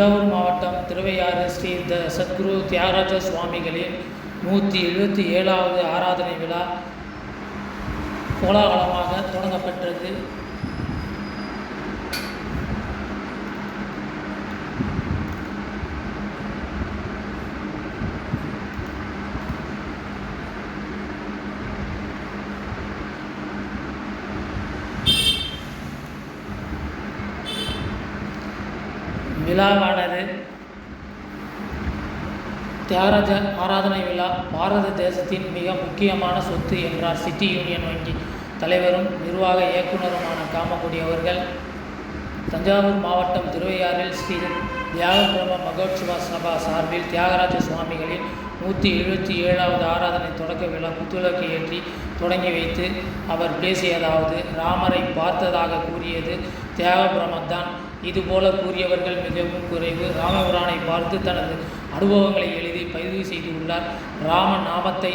தஞ்சாவூர் மாவட்டம் திருவையாறு ஸ்ரீ சத்குரு தியாகராஜ சுவாமிகளின் 177வது ஆராதனை விழா கோலாகலமாக தொடங்கப்பட்டது. விழாவானது தியாகராஜ ஆராதனை விழா பாரத தேசத்தின் மிக முக்கியமான சொத்து என்றார் சிட்டி யூனியன் வங்கி தலைவரும் நிர்வாக இயக்குநருமான காமகோடி அவர்கள். தஞ்சாவூர் மாவட்டம் திருவையாறில் ஸ்ரீ தியாகபிரம்ம மகோத்சவ சபா சார்பில் தியாகராஜ சுவாமிகளின் 177வது ஆராதனை தொடக்க விழா புத்துலக்கு ஏற்றி தொடங்கி வைத்து அவர் பேசியதாவது, ராமரை பார்த்ததாக கூறியது தியாகபிரமத்தான். இதுபோல கூறியவர்கள் மிகவும் குறைவு. ராமபிரானை பார்த்து தனது அனுபவங்களை எழுதி பதிவு செய்துள்ளார். ராம நாமத்தை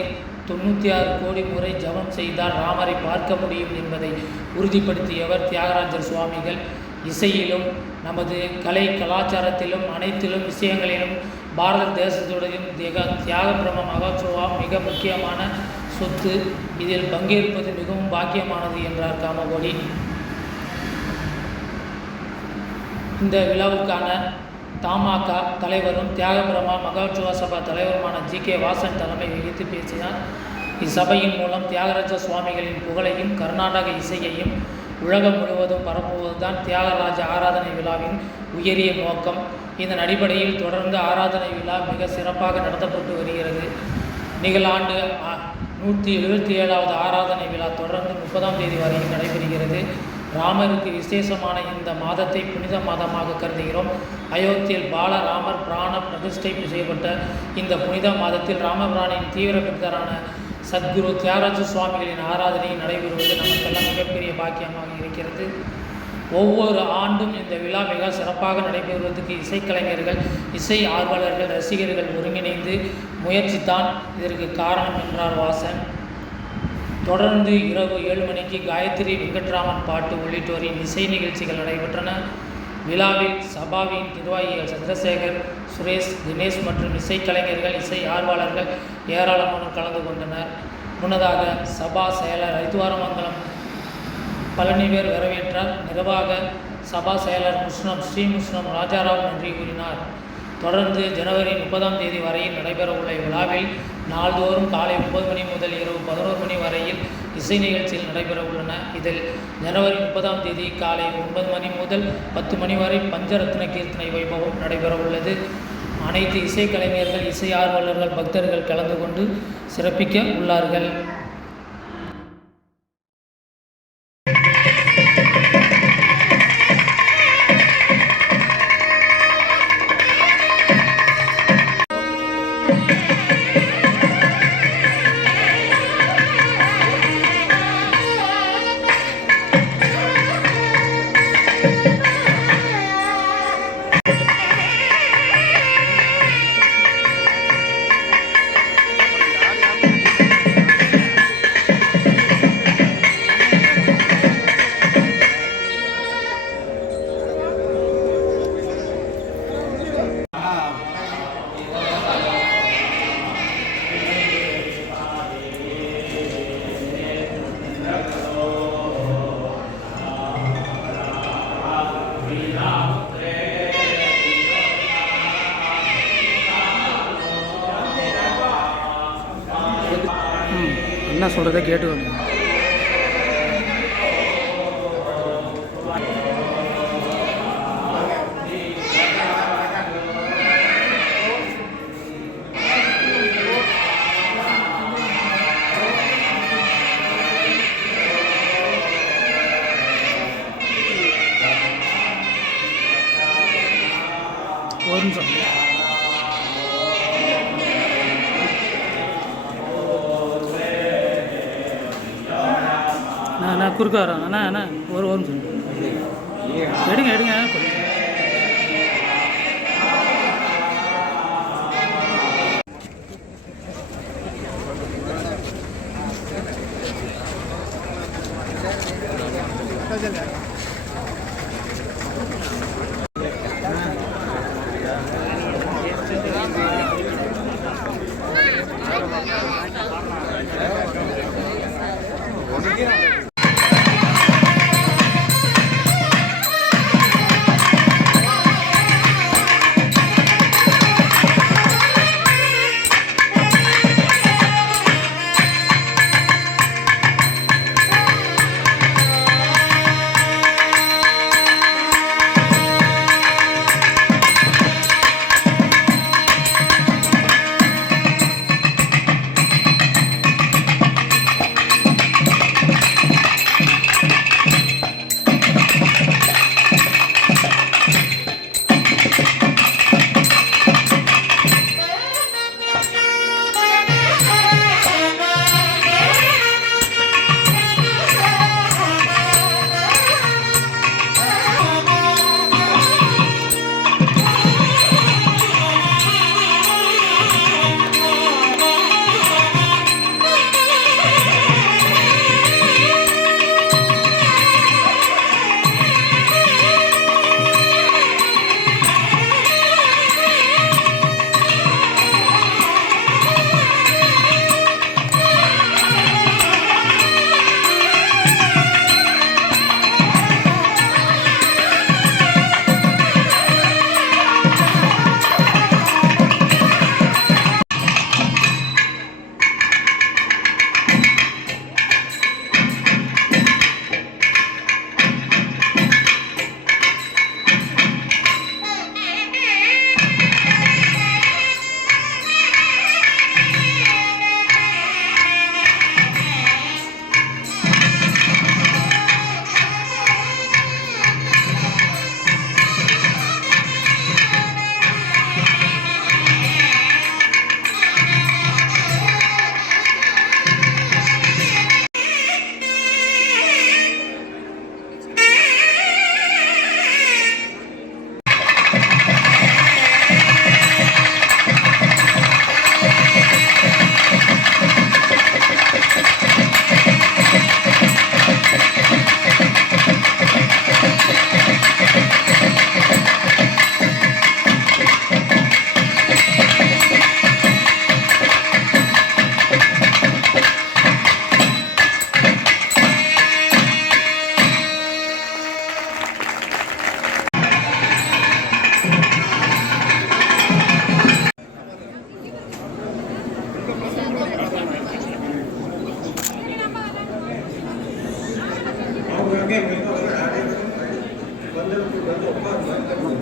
96 கோடி முறை ஜபம் செய்தால் ராமரை பார்க்க முடியும் என்பதை உறுதிப்படுத்தியவர் தியாகராஜர் சுவாமிகள். இசையிலும் நமது கலை கலாச்சாரத்திலும் அனைத்திலும் விஷயங்களிலும் பாரத தேசத்துடையும் தியாகபிரம்ம மகோத்சவா மிக முக்கியமான சொத்து. இதில் பங்கேற்பது மிகவும் பாக்கியமானது என்றார் காமகோடி. இந்த விழாவுக்கான தமாக தலைவரும் தியாகபிரம்ம மகோத்சவ சபா தலைவருமான ஜி.கே. வாசன் தலைமை வகித்து பேசினார். இச்சபையின் மூலம் தியாகராஜ சுவாமிகளின் புகழையும் கர்நாடக இசையையும் உலகம் முழுவதும் பரப்புவதுதான் தியாகராஜ ஆராதனை விழாவின் உயரிய நோக்கம். இதன் அடிப்படையில் தொடர்ந்து ஆராதனை விழா மிக சிறப்பாக நடத்தப்பட்டு வருகிறது. நிகழாண்டு 177வது ஆராதனை விழா தொடர்ந்து 30ஆம் தேதி வரையில் நடைபெறுகிறது. ராமருக்கு விசேஷமான இந்த மாதத்தை புனித மாதமாக கருதுகிறோம். அயோத்தியில் பாலராமர் பிராண பிரதிஷ்டை செய்யப்பட்ட இந்த புனித மாதத்தில் ராமபிரானின் தீவிர பக்தரான சத்குரு தியாகராஜ சுவாமிகளின் ஆராதனை நடைபெறுவது நமக்கெல்லாம் மிகப்பெரிய பாக்கியமாக இருக்கிறது. ஒவ்வொரு ஆண்டும் இந்த விழா மிக சிறப்பாக நடைபெறுவதற்கு இசைக்கலைஞர்கள், இசை ஆர்வலர்கள், ரசிகர்கள் ஒருங்கிணைந்து முயற்சித்தான் இதற்கு காரணம் என்றார் வாசன். தொடர்ந்து இரவு 7 மணிக்கு காயத்ரி, வெங்கட்ராமன் பாட்டு உள்ளிட்டோரின் இசை நிகழ்ச்சிகள் நடைபெற்றன. விழாவில் சபாவின் நிர்வாகிகள் சந்திரசேகர், சுரேஷ், தினேஷ் மற்றும் இசைக்கலைஞர்கள், இசை ஆர்வலர்கள் ஏராளமானோர் கலந்து கொண்டனர். முன்னதாக சபா செயலர் ஐதுவாரமங்கலம் பழனிவேர் வரவேற்றார். நிர்வாக சபா செயலர் ஸ்ரீமுஷ்ணம் ராஜாராவ் நன்றி கூறினார். தொடர்ந்து ஜனவரி 30ஆம் தேதி வரையில் நடைபெறவுள்ள இவ்விழாவில் நாள்தோறும் காலை 9 மணி முதல் இரவு 11 மணி வரையில் இசை நிகழ்ச்சிகள் நடைபெற உள்ளன. இதில் ஜனவரி 30ஆம் தேதி காலை 9 மணி முதல் 10 மணி வரை பஞ்சரத்ன கீர்த்தனை வைபவம் நடைபெற உள்ளது. அனைத்து இசைக்கலைஞர்கள், இசை ஆர்வலர்கள், பக்தர்கள் கலந்து கொண்டு சிறப்பிக்க உள்ளார்கள். என்ன சொல்கிறத கேட்டு ஒரு நிமிஷம். அண்ணா குறுக்க வரோம். அண்ணா ஒரு நிமிஷம் எடுங்க.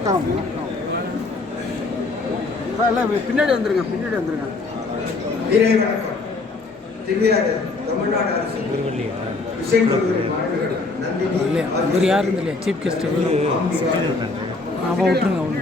வணக்கம். சார் எல்லாம் பின்னாடி வந்துருங்க, பின்னாடி வந்துருங்க. வீரே வணக்கம். திவ்யாது தமிழ்நாடு அரசு இசைக்கல்லூரி மாணவிகள் நந்தினி இவர் யார் இல்லையா சீஃப் கெஸ்ட் அவன் விட்டுருங்க அவங்க.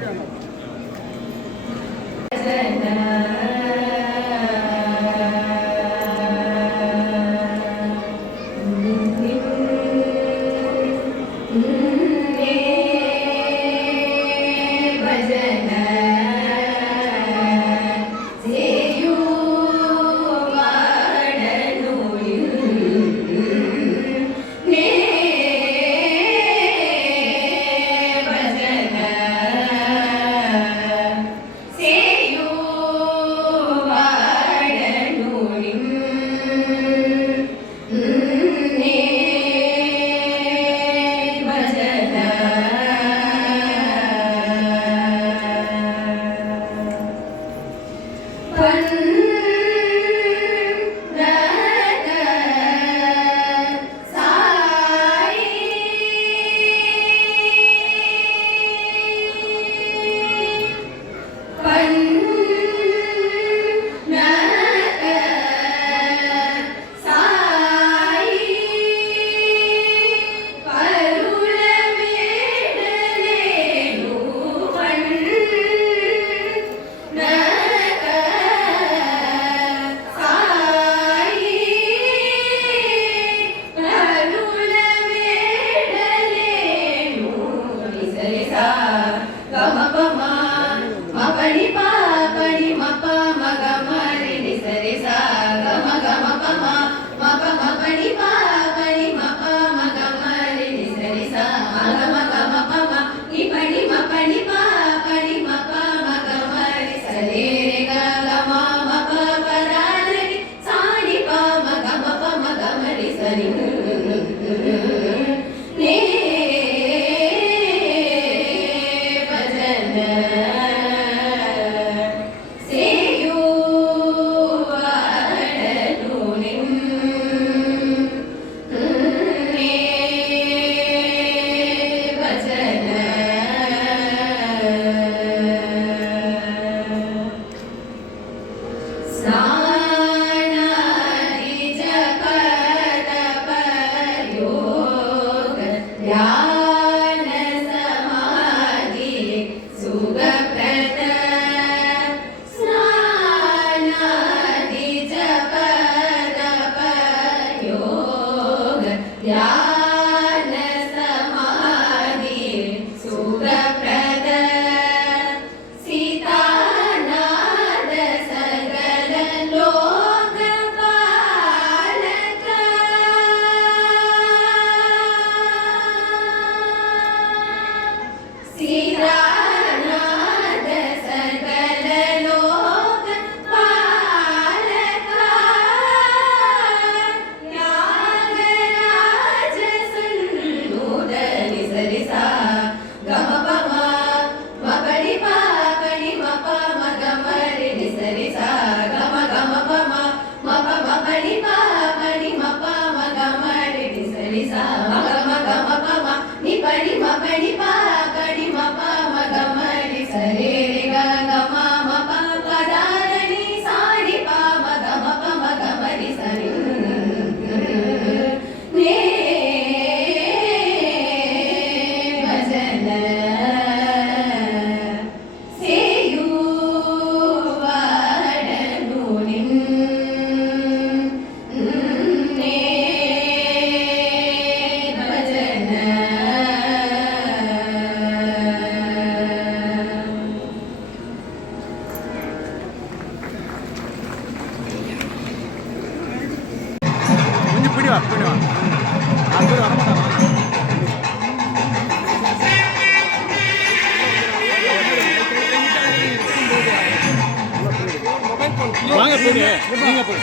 வாங்க போடு நீங்க போடு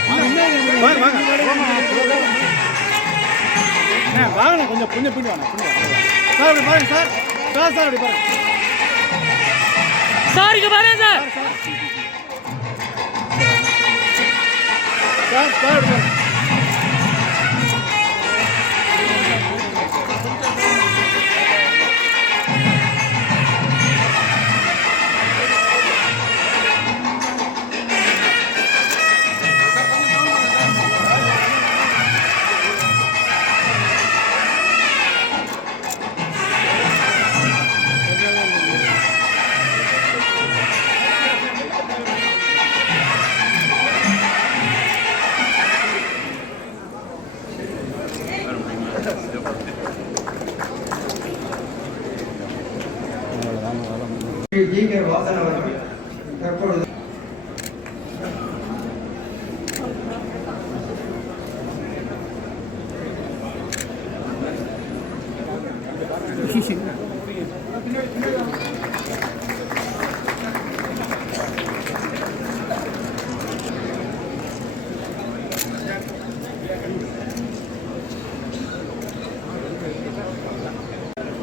வாங்க வாங்க கொஞ்சம் கொஞ்சம் பிடி வாங்க சார் அப்படி பாருங்க சார் சார் அப்படி பாருங்க சார் இங்க பாருங்க சார் சார் சார்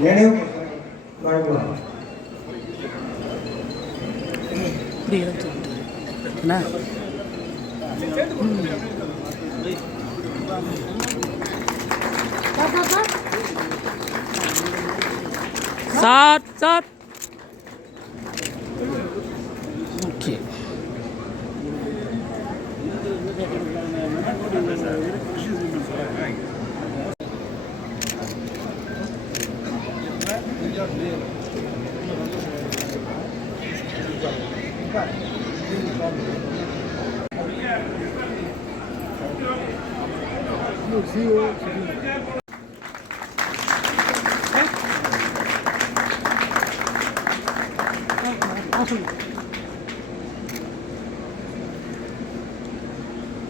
நினைவு வழங்குவார். Sir okay.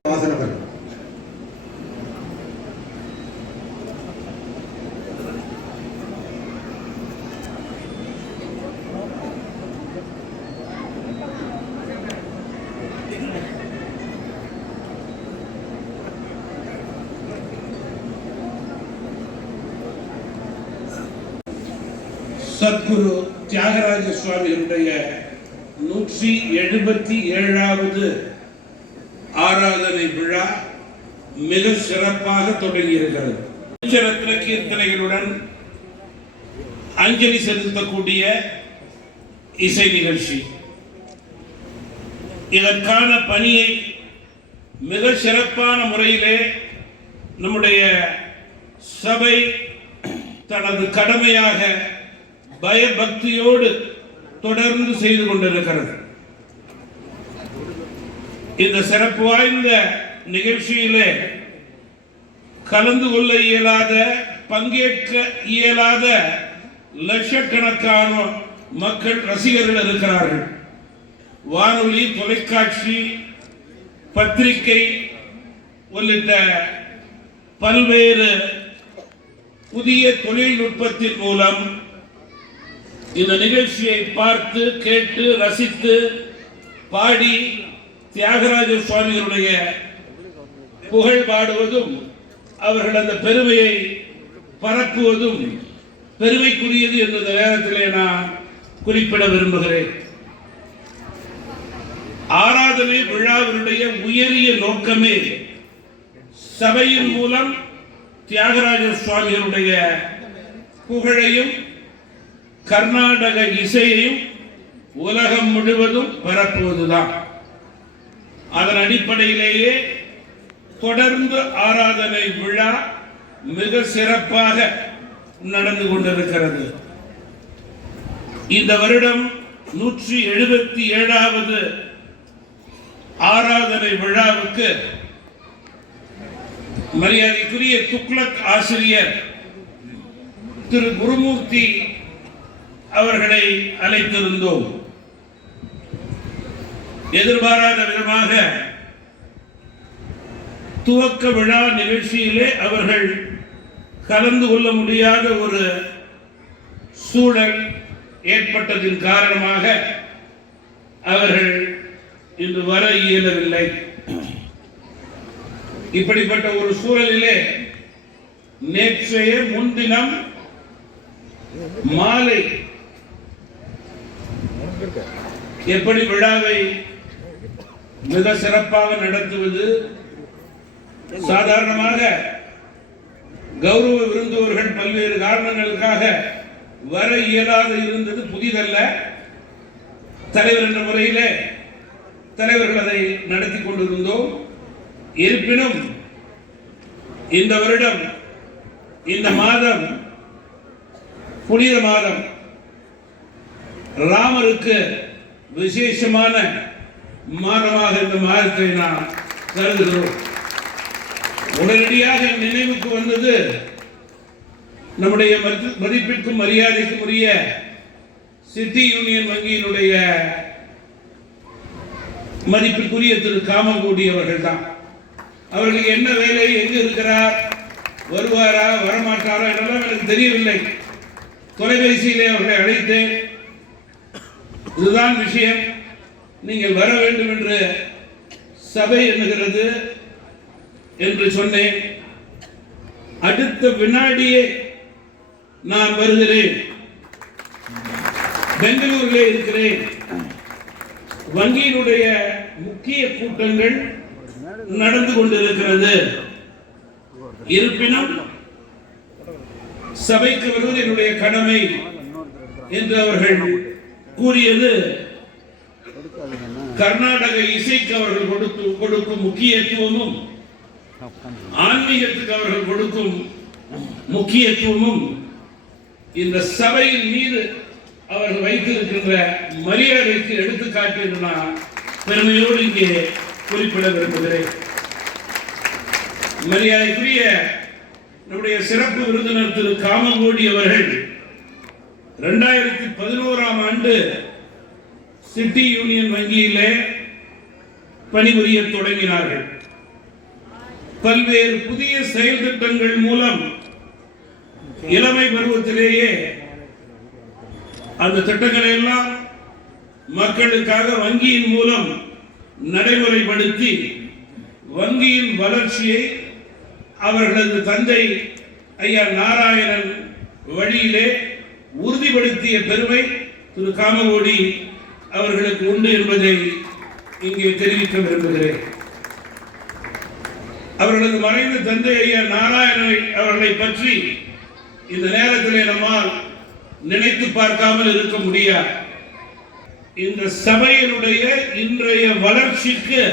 வாசனங்கள் சத்குரு தியாகராஜ சுவாமிகளுடைய 177வது ஆராதனை விழா மிக சிறப்பாக தொடங்கியிருக்கிறது. பஞ்சரத்ன கீர்த்தனைகளுடன் அஞ்சலி செலுத்தக்கூடிய இசை நிகழ்ச்சி. இதற்கான பணியை மிக சிறப்பான முறையிலே நம்முடைய சபை தனது கடமையாக பயபக்தியோடு தொடர்ந்து செய்து கொண்டிருக்கிறது. இந்த சிறப்பு வாய்ந்த நிகழ்ச்சியிலே கலந்து கொள்ள இயலாத, பங்கேற்க இயலாத லட்சக்கணக்கான மக்கள், ரசிகர்கள் இருக்கிறார்கள். வானொலி, தொலைக்காட்சி, பத்திரிகை உள்ளிட்ட பல்வேறு புதிய தொழில்நுட்பத்தின் மூலம் இந்த நிகழ்ச்சியை பார்த்து, கேட்டு, ரசித்து, பாடி தியாகராஜ சுவாமிகளுடைய புகழ் பாடுவதும், அவர்கள் அந்த பெருமையை பரப்புவதும் பெருமைக்குரியது என்ற நேரத்திலே நான் குறிப்பிட விரும்புகிறேன். ஆராதனை விழாவினுடைய உயரிய நோக்கமே சபையின் மூலம் தியாகராஜ சுவாமிகளுடைய புகழையும் கர்நாடக இசையையும் உலகம் முழுவதும் பரப்புவதுதான். அதன் அடிப்படையிலேயே தொடர்ந்து ஆராதனை விழா மிக சிறப்பாக நடந்து கொண்டிருக்கிறது. இந்த வருடம் 177வது ஆராதனை விழாவுக்கு மரியாதைக்குரிய துக்ளக் ஆசிரியர் திரு குருமூர்த்தி அவர்களை அழைத்திருந்தோம். எதிர்பாராத விதமாக துவக்க விழா நிகழ்ச்சியிலே அவர்கள் கலந்து கொள்ள முடியாத ஒரு சூழல் ஏற்பட்டதின் காரணமாக அவர்கள் இன்று வர இயலவில்லை. இப்படிப்பட்ட ஒரு சூழலிலே நேற்றைய முன்தினம் மாலை எப்படி விழாவை மிக சிறப்பாக நடத்துவது, சாதாரணமாக கௌரவ விருந்தோர்கள் பல்வேறு காரணங்களுக்காக வர இயலாத இருந்தது புதிதல்ல. தலைவர் என்ற முறையிலே தலைவர்கள் அதை நடத்தி கொண்டிருந்தோம். இருப்பினும் இந்த வருடம், இந்த மாதம் புனித மாதம், ராமருக்கு விசேஷமான மாதமாக இந்த மாதத்தை நாம் கருதுகிறோம். உடனடியாக நினைவுக்கு வந்தது நம்முடைய மதிப்பிற்கும் மரியாதைக்கும் உரிய சிட்டி யூனியன் வங்கியினுடைய மதிப்பிற்குரிய திரு காமங்கோடி அவர்கள் தான். அவர்களுக்கு என்ன வேலை, எங்கு இருக்கிறார், வருவாரா வரமாட்டாரா என்றெல்லாம் எனக்கு தெரியவில்லை. தொலைபேசியிலே அவர்களை அழைத்தேன். இதுதான் விஷயம், நீங்கள் வர வேண்டும் என்று சபை எண்ணுகிறது என்று சொன்னேன். அடுத்த வினாடியே நான் வருகிறேன், பெங்களூரிலே இருக்கிறேன். வங்கியினுடைய முக்கிய கூட்டங்கள் நடந்து கொண்டிருக்கிறது. இருப்பினும் சபைக்கு வருவது என்னுடைய கடமை என்று அவர்கள் கூறியது கர்நாடக இசைக்கு அவர்கள் கொடுக்கும் முக்கியத்துவமும் ஆன்மீகத்துக்கு அவர்கள் கொடுக்கும் முக்கியத்துவமும் இந்த சபையின் மீது அவர்கள் வைத்திருக்கின்ற மரியாதைக்கு எடுத்துக்காட்டு என்று நான் பெருமையோடு இங்கே குறிப்பிட விரும்புகிறேன். மரியாதைக்குரிய நம்முடைய சிறப்பு விருந்தினர் திரு காமகோடி அவர்கள் 2011ஆம் ஆண்டு சிட்டி யூனியன் வங்கியிலே பணிபுரிய தொடங்கினார்கள். பல்வேறு புதிய செயல் திட்டங்கள் மூலம் இளமை பருவத்திலேயே அந்த திட்டங்களை எல்லாம் மக்களுக்காக வங்கியின் மூலம் நடைமுறைப்படுத்தி வங்கியின் வளர்ச்சியை அவர்களது தந்தை ஐயா நாராயணன் வழியிலே உறுதிப்படுத்திய பெருமை திரு காமகோடி அவர்களுக்கு உண்டு என்பதை இங்கே தெரிவிக்க விரும்புகிறேன். அவர்களது மறைந்த தந்தை ஐயா நாராயணன் அவர்களை பற்றி இந்த நேரத்திலே நம்மால் நினைத்து பார்க்காமல் இருக்க முடியாது. இந்த சபையினுடைய இன்றைய வளர்ச்சிக்கு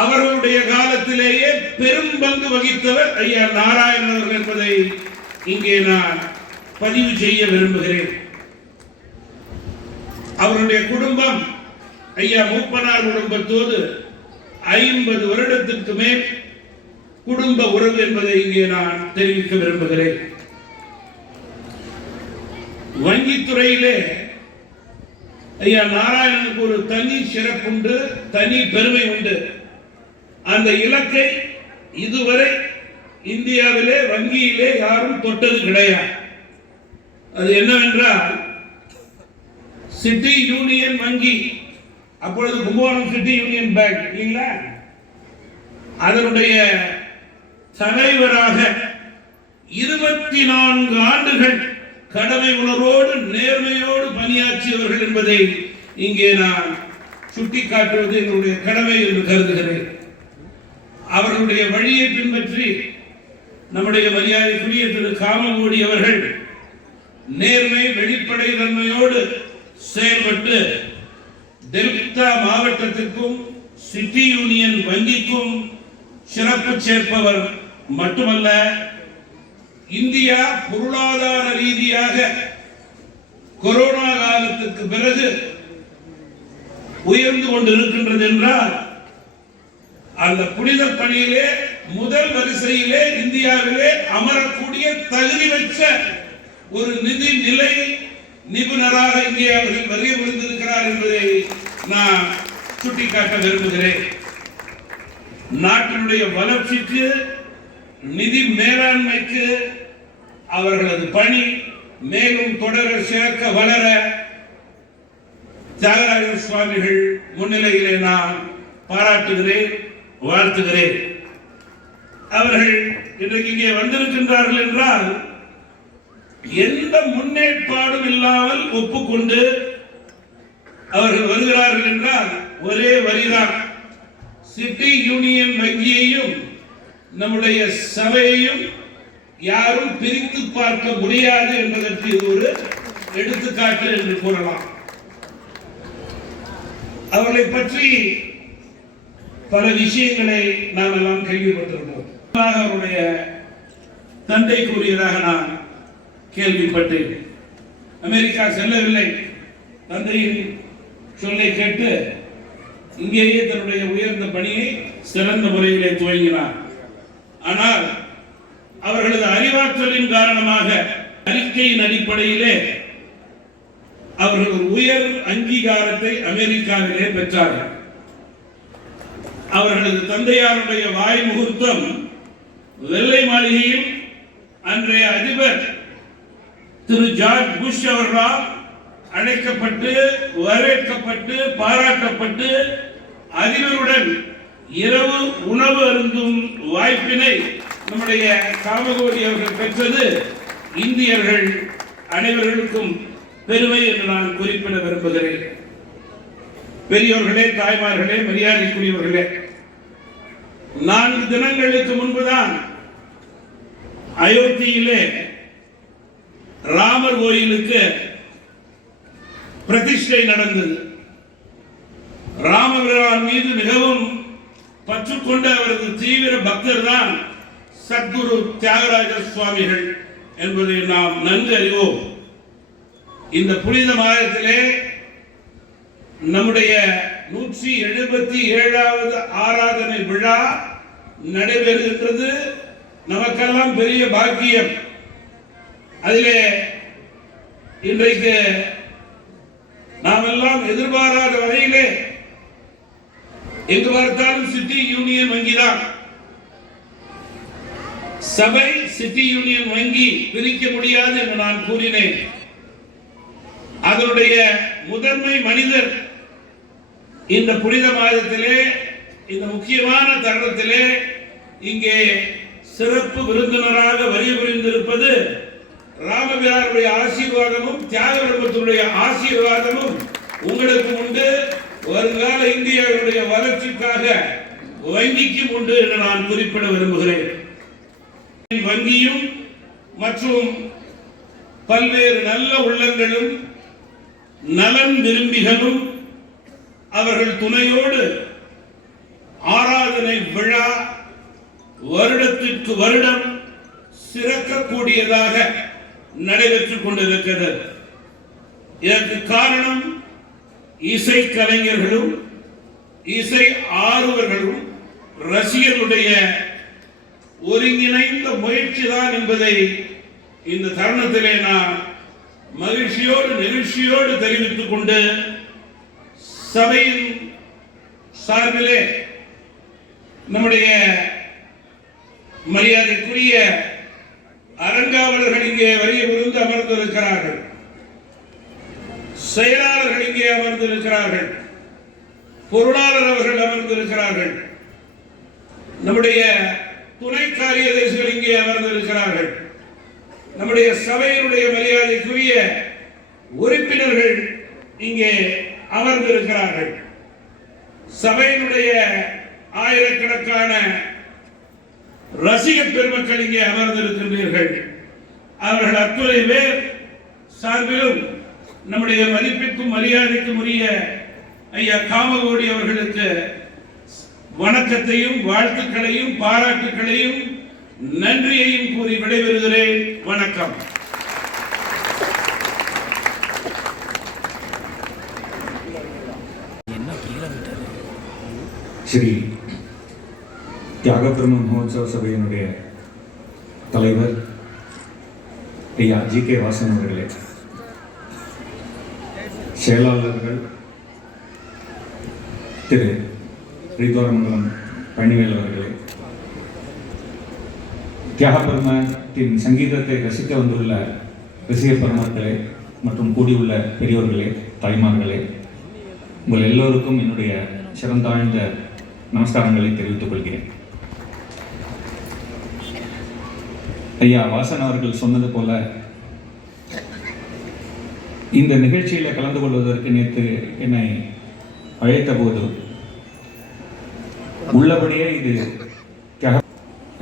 அவர்களுடைய காலத்திலேயே பெரும் பங்கு வகித்தவர் ஐயா நாராயணன் அவர்கள் என்பதை இங்கே நான் பதிவு செய்ய விரும்புகிறேன். அவருடைய குடும்பம் ஐயா மூப்பனார் குடும்பத்தோடு 50 வருடத்திற்கு மேல் குடும்ப உறவு என்பதை இங்கே நான் தெரிவிக்க விரும்புகிறேன். வங்கித்துறையிலே ஐயா நாராயணனுக்கு ஒரு தனி சிறப்புண்டு, தனி பெருமை உண்டு. அந்த இலக்கை இதுவரை இந்தியாவிலே வங்கியிலே யாரும் தொட்டது கிடையாது. அது என்னவென்றால் சிட்டி யூனியன் வங்கி, அப்பொழுது கும்பகோணம் சிட்டி யூனியன் பேங்க் இல்லைங்களா, அதனுடைய தலைவராக 24 ஆண்டுகள் கடமை உணர்வோடு நேர்மையோடு பணியாற்றியவர்கள் என்பதை இங்கே நான் சுட்டிக்காட்டுவது என்னுடைய கடமை என்று கருதுகிறேன். அவர்களுடைய வழியை பின்பற்றி நம்முடைய மரியாதைக்குரிய திரு காமகோடி அவர்கள் நேர்மை வெளிப்படை தன்மையோடு செயல்பட்டு டெல்டா மாவட்டத்திற்கும் சிட்டி யூனியன் வங்கிக்கும் சிறப்பு சேர்ப்பவர் மட்டுமல்ல, இந்தியா பொருளாதார ரீதியாக கொரோனா காலத்துக்கு பிறகு உயர்ந்து கொண்டிருக்கின்றது என்றால் அந்த புனித பணியிலே முதல் வரிசையிலே இந்தியாவிலே அமரக்கூடிய தகுதி பெற்ற ஒரு நிதி நிலை நிபுணராக இங்கே அவர்கள் வருகை புரிந்திருக்கிறார் என்பதை நான் சுட்டிக்காட்ட விரும்புகிறேன். நாட்டினுடைய வளர்ச்சிக்கு, நிதி மேலாண்மைக்கு அவர்களது பணி மேலும் தொடர, சிறக்க, வளர தியாகராஜ சுவாமிகள் முன்னிலையிலே நான் பாராட்டுகிறேன், வாழ்த்துகிறேன். அவர்கள் இன்றைக்கு இங்கே வந்திருக்கின்றார்கள் என்றால் எந்த முன்னேற்பாடும் இல்லாமல் ஒப்புக்கொண்டு அவர்கள் வருகிறார்கள் என்றால் ஒரே வரிதான், சிட்டி யூனியன் வங்கியையும் நம்முடைய சபையையும் யாரும் பிரித்து பார்க்க முடியாது என்பதற்கு இது ஒரு எடுத்துக்காட்டு என்று கூறலாம். அவர்களை பற்றி பல விஷயங்களை நாம் எல்லாம் கேள்விப்பட்டிருப்போம். அவருடைய தந்தை கூறியதாக நான் கேள்விப்பட்டேன். அமெரிக்கா செல்லவில்லை, தந்தையின் சொல்லை கேட்டு இங்கேயே தன்னுடைய உயர்ந்த பணியை சிறந்த முறையிலே துவங்கினார். ஆனால் அவர்களது அறிவாற்றலின் காரணமாக அறிக்கையின் அடிப்படையிலே அவர்கள் உயர் அங்கீகாரத்தை அமெரிக்காவிலே பெற்றார்கள். அவர்களது தந்தையாருடைய வாய் முகூர்த்தம் வெள்ளை மாளிகையில் அன்றைய அதிபர் திரு ஜார்ஜ் புஷ் அவர்களால் அழைக்கப்பட்டு வரவேற்கப்பட்டு பாராட்டப்பட்டு அதிபருடன் இரவு உணவு அருந்தும் வாய்ப்பினை நம்முடைய காமகோடி அவர்கள் பெற்றது இந்தியர்கள் அனைவர்களுக்கும் பெருமை என்று நான் குறிப்பிட விரும்புகிறேன். பெரியோர்களே, தாய்மார்களே, மரியாதைக்குரியவர்களே, 4 தினங்களுக்கு முன்புதான் அயோத்தியிலே ராமர் கோயிலுக்கு பிரதிஷ்டை நடந்தது. ராமபிரான் மீது மிகவும் பற்று கொண்ட அவரது தீவிர பக்தர் தான் சத்குரு தியாகராஜ சுவாமிகள் என்பதை நாம் நன்கு அறிவோம். இந்த புனித மாதத்திலே நம்முடைய 177வது ஆராதனை விழா நடைபெறுகின்றது. நமக்கெல்லாம் பெரிய பாக்கியம். அதிலே இன்றைக்கு நாம் எல்லாம் எதிர்பாராத வகையிலே எங்கு பார்த்தாலும் சிட்டி யூனியன் வங்கிதான். சபை சிட்டி யூனியன் வங்கி பிரிக்க முடியாது என்று நான் கூறினேன். அதனுடைய முதன்மை மனிதர் இந்த புனித மாதத்திலே, இந்த முக்கியமான தருணத்திலே இங்கே சிறப்பு விருந்தினராக வரி புரிந்திருப்பது ராமபிரானுடைய ஆசீர்வாதமும் தியாக பிரம்மத்தினுடைய ஆசீர்வாதமும் உங்களுக்கு உண்டு. வருங்கால இந்தியாவுடைய வளர்ச்சிக்காக வங்கிக்கும் உண்டு என்று நான் குறிப்பிட விரும்புகிறேன். வங்கியும் மற்றும் பல்வேறு நல்ல உள்ளங்களும் நலன் விரும்பிகளும் அவர்கள் துணையோடு ஆராதனை விழா வருடத்திற்கு வருடம் சிறக்கக்கூடியதாக நடைபெற்றுக் கொண்டிருக்கிறது. இதற்கு காரணம் இசை கலைஞர்களும் இசை ஆர்வலர்களும் ரசிகர்களுடைய ஒருங்கிணைந்த முயற்சிதான் என்பதை இந்த தருணத்திலே நான் மகிழ்ச்சியோடு நெகிழ்ச்சியோடு தெரிவித்துக் கொண்டு சபையின் சார்பிலே நம்முடைய மரியாதைக்குரிய அரங்காவலர்கள் இங்கே வருகை புரிந்து அமர்ந்திருக்கிறார்கள். செயலாளர்கள் இங்கே அமர்ந்திருக்கிறார்கள். பொருளாளர் அவர்கள் அமர்ந்திருக்கிறார்கள். நம்முடைய துணை காரியதர்சிகள் இங்கே அமர்ந்திருக்கிறார்கள். நம்முடைய சபையினுடைய மரியாதைக்குரிய உறுப்பினர்கள் இங்கே அமர்ந்திருக்கிறார்கள். சபையினுடைய ஆயிரக்கணக்கான ரசிக பெருமக்கள் இங்கே அமர்ந்திருக்கின்றீர்கள். அவர்கள் அத்துணை பேர் சார்பிலும் நம்முடைய மதிப்பிற்கும் மரியாதைக்கும் உரிய ஐயா காமகோடி அவர்களுக்கு வணக்கத்தையும் வாழ்த்துக்களையும் பாராட்டுக்களையும் நன்றியையும் கூறி விடைபெறுகிறேன். வணக்கம். ஸ்ரீ தியாக பிரம்ம மகோத்சவ சபையினுடைய தலைவர் ஐயா ஜி.கே. வாசன் அவர்களே, செயலாளர்கள் திரு ரித்வாரமங்கலம் பழனிவேல் அவர்களே, தியாக பிரம்மத்தின் சங்கீதத்தை ரசிக்க வந்துள்ள ரசிக பெருமக்களே மற்றும் கூடியுள்ள பெரியோர்களே, தாய்மார்களே, உங்கள் எல்லோருக்கும் என்னுடைய சிறந்தாழ்ந்த நமஸ்காரங்களை தெரிவித்துக் கொள்கிறேன். ஐயா வாசன் அவர்கள் சொன்னது போல இந்த நிகழ்ச்சியில் கலந்து கொள்வதற்கு நேற்று என்னை அழைத்த போது உள்ளபடியே இது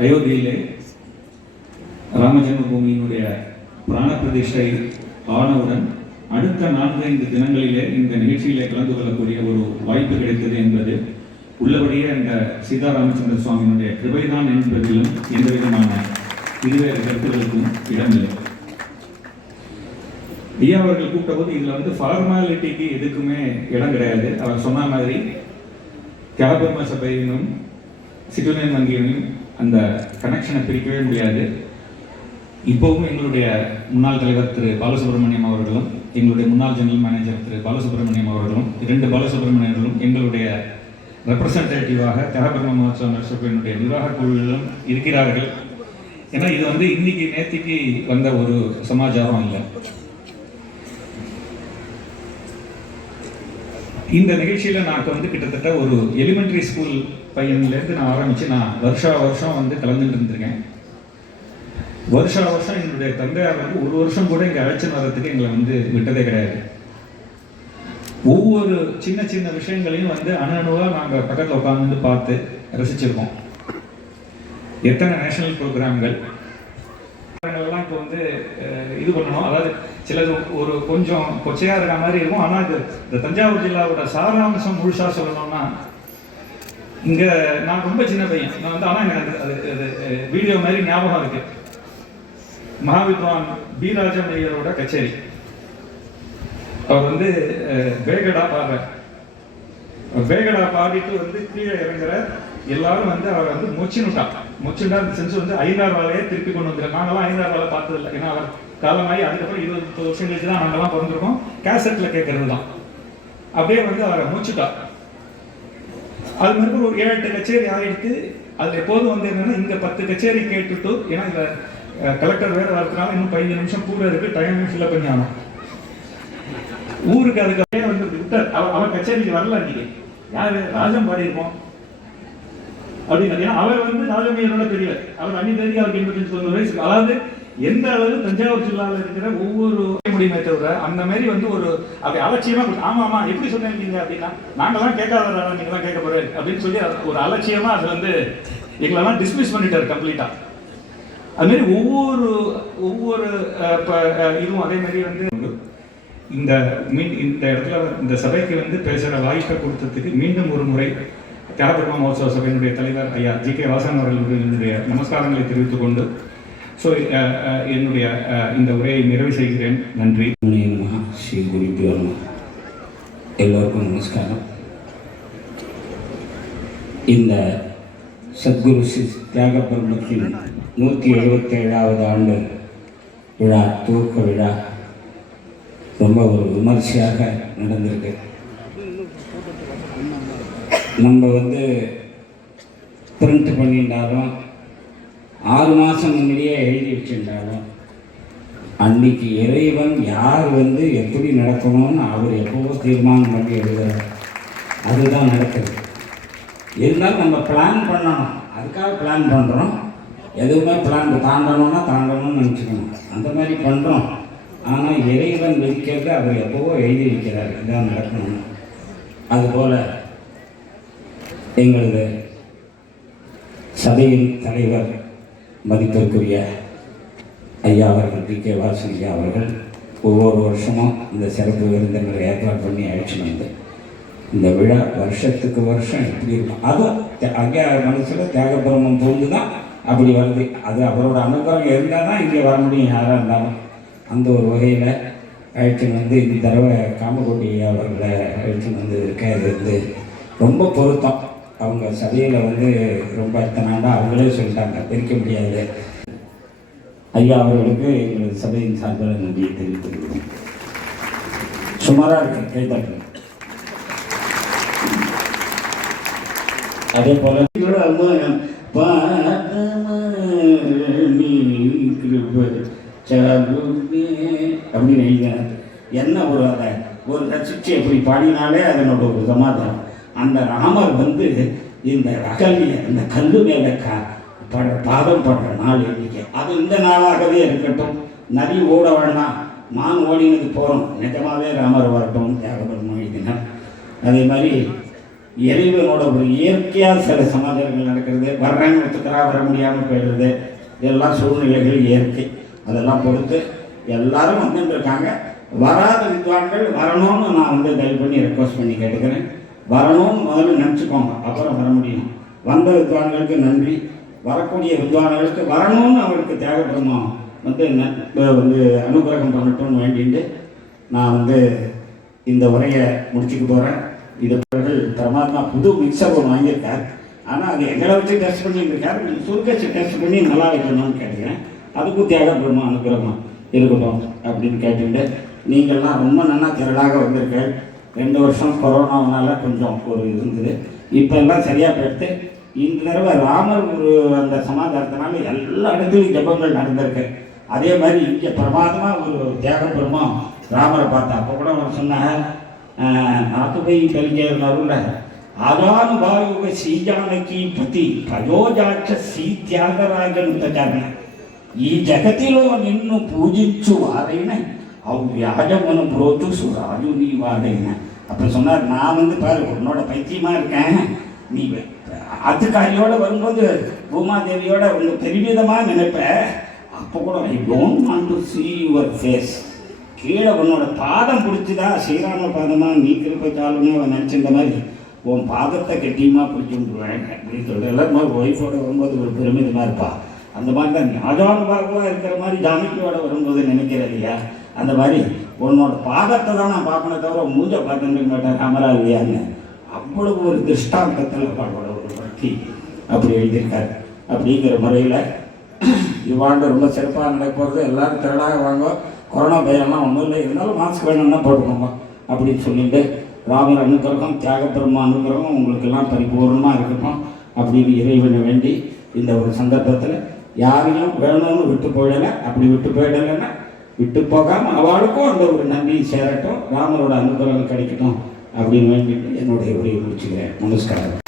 அயோத்தியிலே ராமஜென்ம பூமியினுடைய பிராண பிரதிஷ்டை ஆனவுடன் அடுத்த 4-5 தினங்களிலே இந்த நிகழ்ச்சியிலே கலந்து கொள்ளக்கூடிய ஒரு வாய்ப்பு கிடைத்தது என்பது உள்ளபடியே அந்த சீதாராமச்சந்திர சுவாமியினுடைய கிருபைதான் என்பதிலும் எந்த விதமான இருவேறு கருத்துகளுக்கும் இடமில்லை. ஐயா அவர்கள் கூப்பிட்ட போது இதுல ஃபார்மாலிட்டிக்கு எதுக்குமே இடம் கிடையாது. அவர் சொன்ன மாதிரி தியாகபெரும சபையினும் சிட்டுனியன் வங்கியினும் அந்த கனெக்ஷனை பிரிக்கவே முடியாது. இப்போவும் எங்களுடைய முன்னாள் தலைவர் திரு பாலசுப்ரமணியம் அவர்களும் எங்களுடைய முன்னாள் ஜெனரல் மேனேஜர் திரு பாலசுப்ரமணியம் அவர்களும் 2 பாலசுப்ரமணியர்களும் எங்களுடைய ரெப்ரசன்டேட்டிவாக தியாகபெரும மகோத்சவ நரசபையினுடைய நிர்வாக குழுவிலும் இருக்கிறார்கள். ஏன்னா இது இன்னைக்கு நேற்றுக்கு வந்த ஒரு சமாச்சாரம் இல்லை. இந்த நிகழ்ச்சியில் நான் கிட்டத்தட்ட ஒரு எலிமெண்ட்ரி ஸ்கூல் பையன்லேருந்து நான் ஆரம்பித்து நான் வருஷம் கலந்துட்டு இருந்திருக்கேன். வருஷம் எங்களுடைய தந்தையார் வந்து ஒரு வருஷம் கூட இங்கே அழைச்சின்னு வர்றதுக்கு எங்களை வந்து விட்டதே கிடையாது. ஒவ்வொரு சின்ன சின்ன விஷயங்களையும் வந்து அணுவா நாங்கள் பக்கத்தில் உட்காந்து பார்த்து ரசிச்சிருக்கோம். எத்தனை நேஷனல் ப்ரோக்ராம்கள் எல்லாம் இப்போ வந்து இது பண்ணணும். அதாவது சிலது ஒரு கொஞ்சம் கொச்சையாக இருக்கிற மாதிரி இருக்கும். ஆனால் இந்த தஞ்சாவூர் ஜில்லாவோட சாராம்சம் முழுசாக சொல்லணும்னா, இங்கே நான் ரொம்ப சின்ன பையன், நான் வந்து ஆனால் எனக்கு அது வீடியோ மாதிரி ஞாபகம் இருக்கு. மகாவித்வான் பி ராஜமையரோட கச்சேரி, அவர் வந்து வேகடா பாடுறார். வேகடா பாடிட்டு வந்து கீழே இறங்குற எல்லாரும் வந்து அவர் வந்து மொச்சுனுட்டா சென்ஸ் வந்து ஐந்தாறு வாழையே திருப்பி கொண்டு வந்துருக்காங்க. நாங்களாம் ஐந்தாறு வாழை பார்த்ததில்லை, ஏன்னா அவர் காலமாகி அதுக்கப்புறம் 20-30 வருஷம் கழிச்சு தான் நாங்கள்லாம் பிறந்திருக்கோம். கேசட்டில் கேட்கறது தான். அப்படியே வந்து அவரை மூச்சுட்டா. அது மாதிரி ஒரு 7-8 கச்சேரி ஆகிடுத்து. அதில் எப்போதும் வந்து என்னன்னா, இங்கே 10 கச்சேரி கேட்டுட்டு, ஏன்னா இதில் கலெக்டர் வேறு வரதுனால இன்னும் 15 நிமிஷம் கூட இருக்குது, டைம் ஃபில்லப் பண்ணி ஆகணும். ஊருக்கு அதுக்கு வந்து விட்டார். அவர் கச்சேரிக்கு வரல. அன்றைக்கி யார் ராஜம் பாடியிருப்போம் அப்படின்னு. ஏன்னா அவர் வந்து ராஜமையரோட பெரியவர். அவர் அன்னிக்கு அவருக்கு 85-90 வயசு. அதாவது எந்த அளவு தஞ்சாவூர் ஜில்லாவில் இருக்கிற ஒவ்வொரு முடியுமே தவிர அந்த மாதிரி வந்து ஒரு அப்படி அலட்சியமா ஆமா எப்படி சொன்னீங்க அப்படின்னா, நாங்கெல்லாம் கேட்காத நீங்க தான் கேட்க போறேன் அப்படின்னு சொல்லி ஒரு அலட்சியமா அது வந்து எங்களெல்லாம் டிஸ்மிஸ் பண்ணிட்டார் கம்ப்ளீட்டா. அது மாதிரி ஒவ்வொரு இதுவும் அதே மாதிரி வந்து இந்த இடத்துல இந்த சபைக்கு வந்து பேசுகிற வாய்ப்பை கொடுத்ததுக்கு மீண்டும் ஒரு முறை தியாகபிரம்ம மகோத்சவ சபையினுடைய தலைவர் ஐயா ஜி.கே. வாசன் அவர்களுடைய நமஸ்காரங்களை தெரிவித்துக் கொண்டு என்னுடைய இந்த உரையை நிறைவு செய்கிறேன். நன்றி. ஸ்ரீ குருபியோ நமः. எல்லோருக்கும் நமஸ்காரம். இந்த சத்குரு ஸ்ரீ தியாகபிரம்மத்தின் 177வது ஆண்டு விழா, துவக்க விழா ரொம்ப ஒரு விமர்சையாக நடந்திருக்கு. நம்ம வந்து பிரிண்ட் பண்ணிட்டாலும் 6 மாதம் முன்னாடியே எழுதி வச்சுட்டாலும் அன்னைக்கு இறைவன் யார் வந்து எப்படி நடக்கணும்னு அவர் எப்போவோ தீர்மானம் பண்ணி எழுதுகிறார். அதுதான் நடக்குது. இருந்தாலும் நம்ம பிளான் பண்ணணும், அதுக்காக பிளான் பண்ணுறோம். எதுவுமே பிளான் தாண்டணும்னு நினச்சிக்கணும், அந்த மாதிரி பண்ணுறோம். ஆனால் இறைவன் விதிக்கிறது அவர் எப்போவோ எழுதி வைக்கிறார், இதான் நடக்கணும். அதுபோல் எங்களது சபையின் தலைவர் மதிப்பிற்குரிய ஐயா அவர்கள் டி.கே. வாசன் ஐயா அவர்கள் ஒவ்வொரு வருஷமும் இந்த சிறப்பு விருந்தினரை ஏற்பாடு பண்ணி அழைச்சிட்டு வந்து இந்த விழா வருஷத்துக்கு வருஷம் எப்படி இருக்கும். அதுவும் ஐயா மனசில் தியாகபிரம்மம் தோன்று தான் அப்படி வருது. அது அவரோட அனுகிரகம் இருந்தால் தான் இங்கே வர முடியும், யாராக இருந்தாலும். அந்த ஒரு வகையில் அழைச்சின்னு வந்து இந்த தடவை காமகோட்டி அவர்களை அழைச்சின்னு வந்து இருக்கிறது வந்து ரொம்ப பொருத்தம். அவங்க சபையில் வந்து ரொம்ப எத்தனாண்டா அவங்களே சொல்லிட்டாங்க, பிரிக்க முடியாது. ஐயா அவர்களுக்கு எங்களது சபையின் சார்பில் நன்றியை தெரிவித்துக்கிறோம். சுமாராக இருக்கு கைத்தட்டு. அதே போல் அப்படின்னு எழுதினார். என்ன ஒரு அதை ஒரு ரசிச்சு எப்படி பாடினாலே அதனோட ஒரு சமாதானம். அந்த ராமர் வந்து இந்த அகலிய இந்த கல்லு மேலே பாதம் படுற நாள் எண்ணிக்கை அது இந்த நாளாகவே இருக்கட்டும். நதி ஓட வேண்டாம், மான் ஓடினது போகிறோம், நிஜமாகவே ராமர் வரட்டும் தியாகபிரம்மம் எழுதினார். அதே மாதிரி இறைவனோட ஒரு இயற்கையாக சில சமாச்சாரங்கள் நடக்கிறது. வர்றேன்னு ஒத்துக்கிறா, வர முடியாமல் போயிடுறது, இதெல்லாம் சூழ்நிலைகள் இயற்கை. அதெல்லாம் பொறுத்து எல்லாரும் வந்துட்டு இருக்காங்க. வராத வித்வான்கள் வரணும்னு நான் வந்து தயவு பண்ணி ரெக்வஸ்ட் பண்ணி கேட்டுக்கிறேன். வரணும்னு முதல்ல நினச்சிக்கோங்க, அப்புறம் வர முடியும். வந்த வித்வான்களுக்கு நன்றி. வரக்கூடிய வித்வான்களுக்கு வரணும்னு அவருக்கு தியாகபிரம்மம் வந்து அனுகிரகம் பண்ணட்டும்னு வேண்டிட்டு நான் வந்து இந்த உரையை முடிச்சுக்க போகிறேன். இது பரமாத்மா புது மிக்சர் ஒன்று வாங்கியிருக்கார். ஆனால் அது எங்களை வச்சு டெஸ்ட் பண்ணியிருக்காரு. நீங்கள் சுருக்கச்சு டெஸ்ட் பண்ணி நல்லா வைக்கணும்னு கேட்டுக்கிறேன். அதுக்கும் தியாகபிரம்மம் அனுகிரகம் இருக்கட்டும் அப்படின்னு கேட்டுட்டு, நீங்கள்லாம் ரொம்ப நல்லா திரளாக வந்திருக்கேன். 2 வருஷம் கொரோனாவனால கொஞ்சம் ஒரு இருந்தது. இப்போ எல்லாம் சரியாக போயிட்டு இந்த தடவை ராமர் ஒரு அந்த சமாதானத்தினால எல்லா இடத்துலையும் ஜபங்கள் நடந்திருக்கு. அதே மாதிரி இங்கே பிரமாதமாக ஒரு தியாகபிரம்மம் ராமரை பார்த்தா. அப்போ கூட அவர் சொன்னார், நாத்துபை கலிஞர்ல ஆதானு பாருக சீஜானகி பதி பயோஜாட்ச சீ தியாகராஜன் தச்சாங்க. ఈ జగతిలో నిన్ను పూజించు వారైన அவ்வியாஜமனு புரோத்து ராஜு நீ வாடைன. அப்போ சொன்னார், நான் வந்து பாரு உன்னோட பைத்தியமாக இருக்கேன், நீ ஆத்துக்காரியோட வரும்போது பூமாதேவியோட உங்க பெருமிதமாக நினைப்ப, அப்போ கூட I don't want to see your face. கீழே உன்னோட பாதம் பிடிச்சிதா, ஸ்ரீராம பாதமாக நீ திருப்பச்சாலுன்னு அவன் நினச்சிருந்த மாதிரி உன் பாதத்தை கெட்டியமாக பிடிச்சி விட்டுருவேன் அப்படின்னு சொல்கிறேன். எல்லாரும் ஒய்ஃபோட வரும்போது ஒரு பெருமிதமாக இருப்பா. அந்த மாதிரி தான் ராஜானுபாகவாக இருக்கிற மாதிரி ஜானகியோட வரும்போது நினைக்கிற இல்லையா, அந்த மாதிரி உன்னோட பாதத்தை தான் நான் பார்க்கணும் தவிர மூஞ்ச பார்த்துட்டு மாட்டேன் கேமரா இல்லையான்னு. அவ்வளவு ஒரு திருஷ்டாந்தத்தில் பாடோட ஒரு பக்தி அப்படி எழுதியிருக்காரு. அப்படிங்கிற முறையில் இவ்வாண்டு ரொம்ப சிறப்பாக நடப்போகிறது. எல்லோரும் திரளாக வாங்க, கொரோனா பயம்லாம் ஒன்றும் இல்லை, இருந்தாலும் மாஸ்க் வேணும்னா போட்டுக்கோங்க அப்படின்னு சொல்லிட்டு ராமர் அனுக்கிரகம் தியாகபெருமா அனுக்கிரகம் உங்களுக்கெல்லாம் பரிபூர்ணமாக இருக்கட்டும் அப்படின்னு இறைவனை வேண்டி இந்த ஒரு சந்தர்ப்பத்தில் யாரையும் வேணும்னு விட்டு போயிடலை. அப்படி விட்டு போயிடலைன்னா விட்டு போகாமல் அவளுக்கும் அந்த ஒரு நன்றி சேரட்டும், ராமரோட அனுகிரகம் கிடைக்கட்டும் அப்படின்னு வேண்டிட்டு என்னுடைய உரையை முடிச்சுக்கிறேன். நமஸ்காரம்.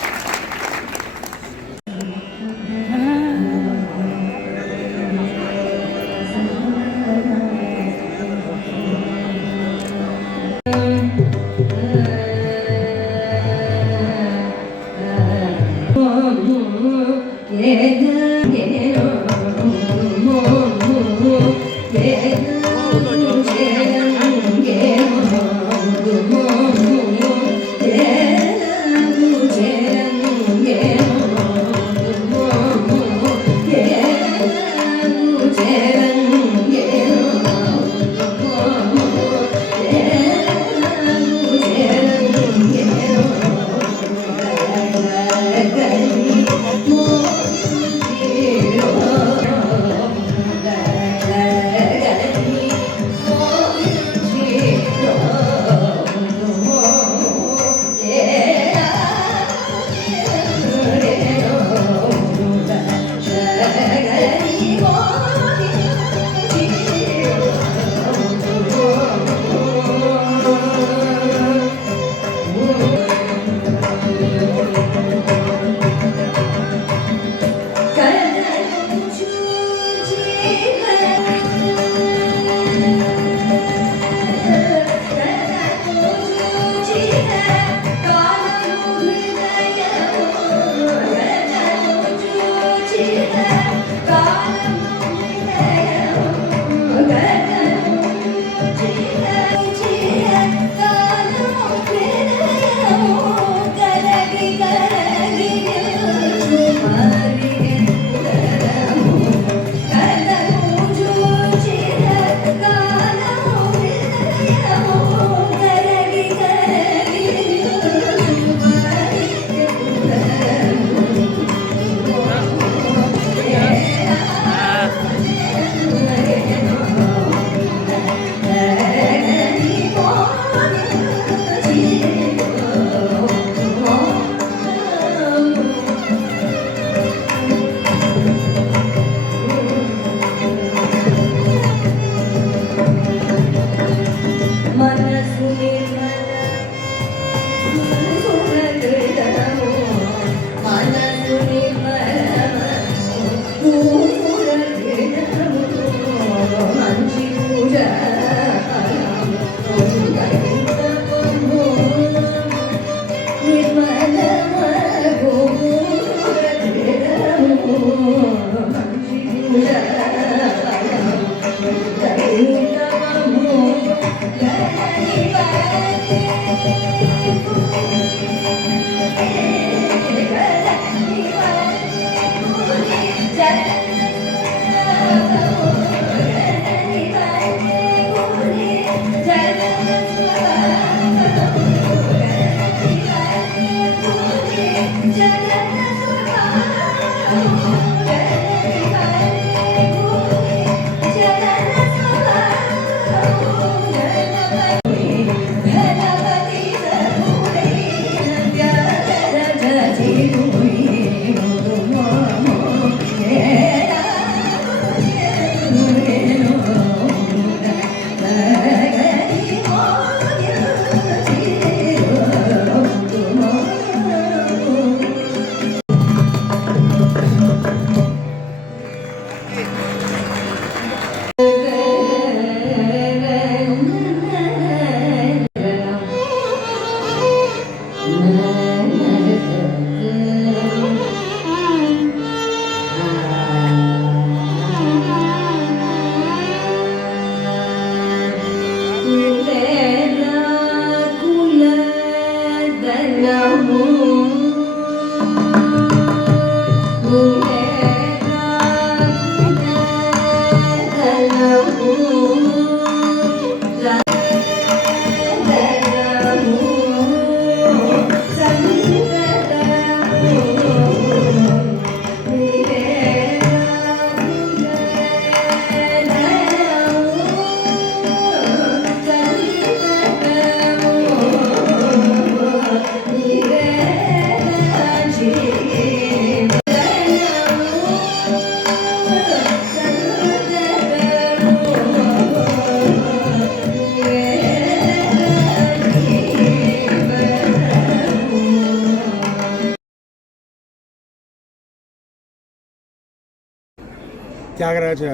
தியாகராஜ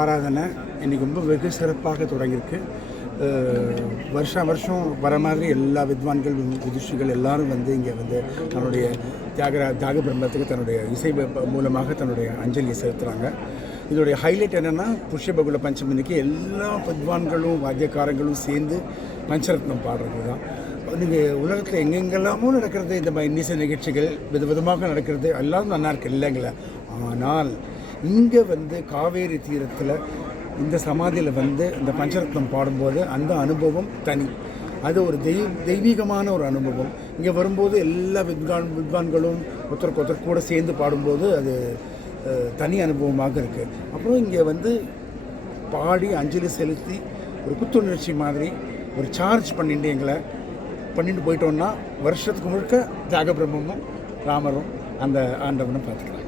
ஆராதனை இன்றைக்கி ரொம்ப வெகு சிறப்பாக தொடங்கியிருக்கு. வருஷம் வர மாதிரி எல்லா வித்வான்கள் விதுஷிகள் எல்லாரும் வந்து இங்கே வந்து தன்னுடைய தியாக பிரம்மத்துக்கு தன்னுடைய இசை மூலமாக தன்னுடைய அஞ்சலியை செலுத்துகிறாங்க. இதோடைய ஹைலைட் என்னென்னா புஷ்யபகுல பஞ்சமிக்கு எல்லா வித்வான்களும் வாத்தியக்காரங்களும் சேர்ந்து பஞ்சரத்னம் பாடுறது தான். நீங்கள் உலகத்தில் எங்கெங்கெல்லாமோ நடக்கிறது இந்த மாதிரி இன்னிசை நிகழ்ச்சிகள் விதவிதமாக நடக்கிறது எல்லாரும் நல்லா இருக்கு இல்லைங்களா. ஆனால் இங்கே வந்து காவேரி தீரத்தில் இந்த சமாதியில் வந்து இந்த பஞ்சரத்னம் பாடும்போது அந்த அனுபவம் தனி. அது ஒரு தெய்வீகமான ஒரு அனுபவம். இங்கே வரும்போது எல்லா வித்வான்களும் ஒருத்தருக்கு கூட சேர்ந்து பாடும்போது அது தனி அனுபவமாக இருக்குது. அப்புறம் இங்கே வந்து பாடி அஞ்சலி செலுத்தி ஒரு புத்துணர்ச்சி மாதிரி ஒரு சார்ஜ் பண்ணிட்டு போயிட்டோன்னா வருஷத்துக்கு முழுக்க தியாகபிரம்மமும் ராமரும் அந்த ஆண்டவனும் பார்த்துக்கலாம்.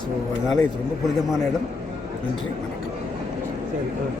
ஸோ அதனால் இது ரொம்ப புனிதமான இடம். நன்றி, வணக்கம். சரி.